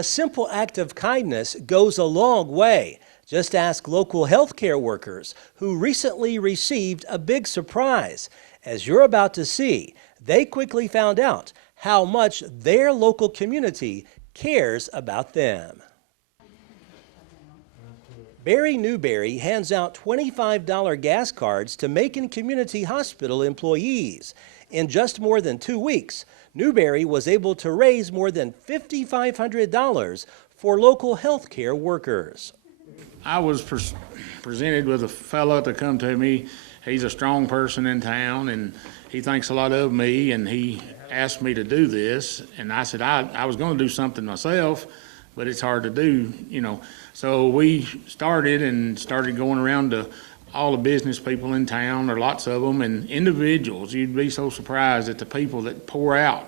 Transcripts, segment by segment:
A simple act of kindness goes a long way. Just ask local healthcare workers who recently received a big surprise. As you're about to see, they quickly found out how much their local community cares about them. Barry Newberry hands out $25 gas cards to Macon Community Hospital employees. In just more than 2 weeks, Newberry was able to raise more than $5,500 for local healthcare workers. I was presented with a fellow to come to me. He's a strong person in town, and he thinks a lot of me, and he asked me to do this. And I said I was going to do something myself, but it's hard to do, you know. So we started going around to all the business people in town, or lots of them, and individuals. You'd be so surprised at the people that pour out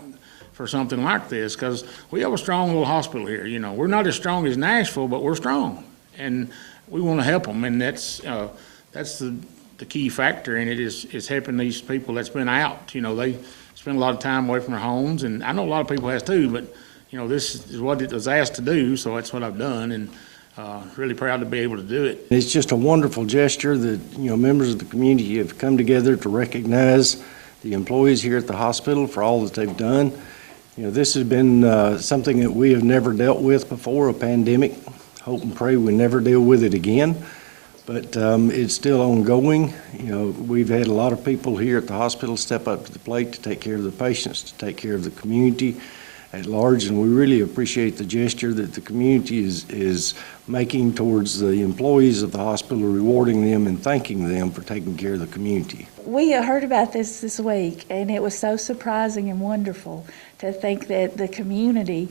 for something like this, because we have a strong little hospital here. You know, we're not as strong as Nashville, but we're strong, and we want to help them. And that's the key factor in it is helping these people that's been out. You know, they spend a lot of time away from their homes, and I know a lot of people has too, but you know, this is what it was asked to do, so that's what I've done, and really proud to be able to do it. It's just a wonderful gesture that, you know, members of the community have come together to recognize the employees here at the hospital for all that they've done. You know, this has been something that we have never dealt with before, a pandemic. Hope and pray we never deal with it again, but it's still ongoing. You know, we've had a lot of people here at the hospital step up to the plate to take care of the patients, to take care of the community at large, and we really appreciate the gesture that the community is making towards the employees of the hospital, rewarding them and thanking them for taking care of the community. We heard about this week, and it was so surprising and wonderful to think that the community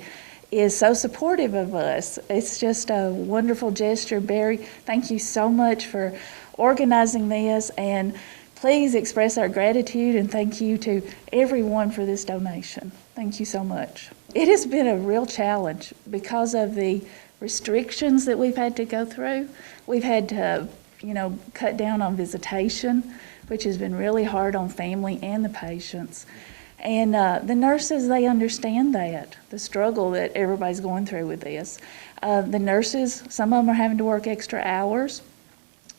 is so supportive of us. It's just a wonderful gesture. Barry, thank you so much for organizing this, and please express our gratitude and thank you to everyone for this donation. Thank you so much. It has been a real challenge because of the restrictions that we've had to go through. We've had to, you know, cut down on visitation, which has been really hard on family and the patients. And the nurses, they understand that, the struggle that everybody's going through with this. The nurses, some of them are having to work extra hours.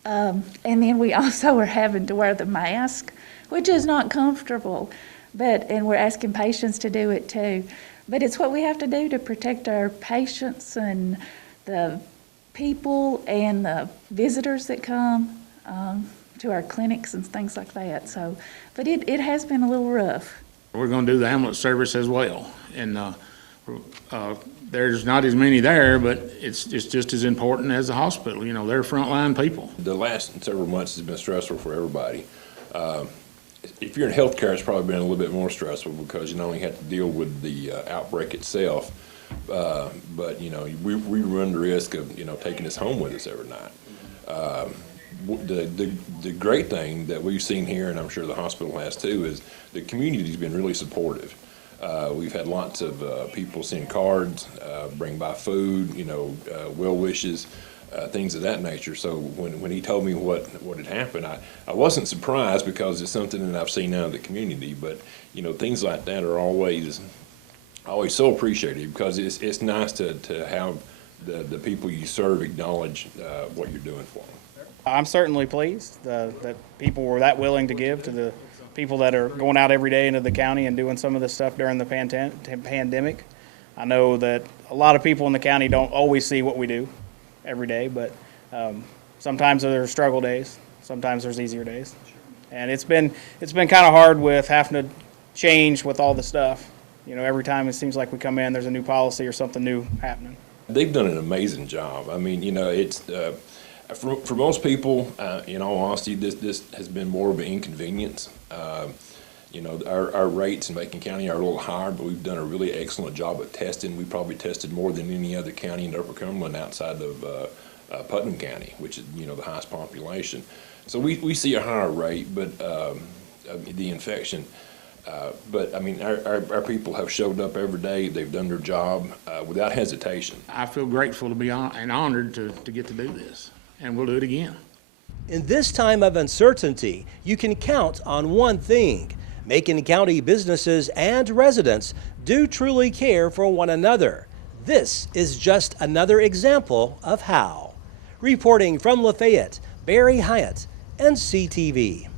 And then we also are having to wear the mask, which is not comfortable. And we're asking patients to do it too. But it's what we have to do to protect our patients and the people and the visitors that come to our clinics and things like that. So, but it has been a little rough. We're going to do the ambulance service as well, and there's not as many there, but it's just as important as the hospital. You know, they're frontline people. The last several months has been stressful for everybody. If you're in healthcare, it's probably been a little bit more stressful because you not only have to deal with the outbreak itself, but you know, we run the risk of, you know, taking this home with us every night. The great thing that we've seen here, and I'm sure the hospital has too, is the community's been really supportive. We've had lots of people send cards, bring by food, you know, well wishes, things of that nature. So when he told me what had happened, I wasn't surprised because it's something that I've seen out of the community. But you know, things like that are always so appreciated because it's nice to have the people you serve acknowledge what you're doing for them. I'm certainly pleased that people were that willing to give to the people that are going out every day into the county and doing some of this stuff during the pandemic. I know that a lot of people in the county don't always see what we do every day, but sometimes there's struggle days, sometimes there's easier days. And it's been kind of hard with having to change with all the stuff. You know, every time it seems like we come in, there's a new policy or something new happening. They've done an amazing job. I mean, you know, it's for most people, in all honesty, this has been more of an inconvenience. You know, our rates in Macon County are a little higher, but we've done a really excellent job of testing. We probably tested more than any other county in Upper Cumberland outside of Putnam County, which is, you know, the highest population. So we see a higher rate, but the infection. But I mean, our people have showed up every day. They've done their job without hesitation. I feel grateful to be and honored to get to do this, and we'll do it again. In this time of uncertainty, you can count on one thing. Macon County businesses and residents do truly care for one another. This is just another example of how. Reporting from Lafayette, Barry Hiett, NCTV.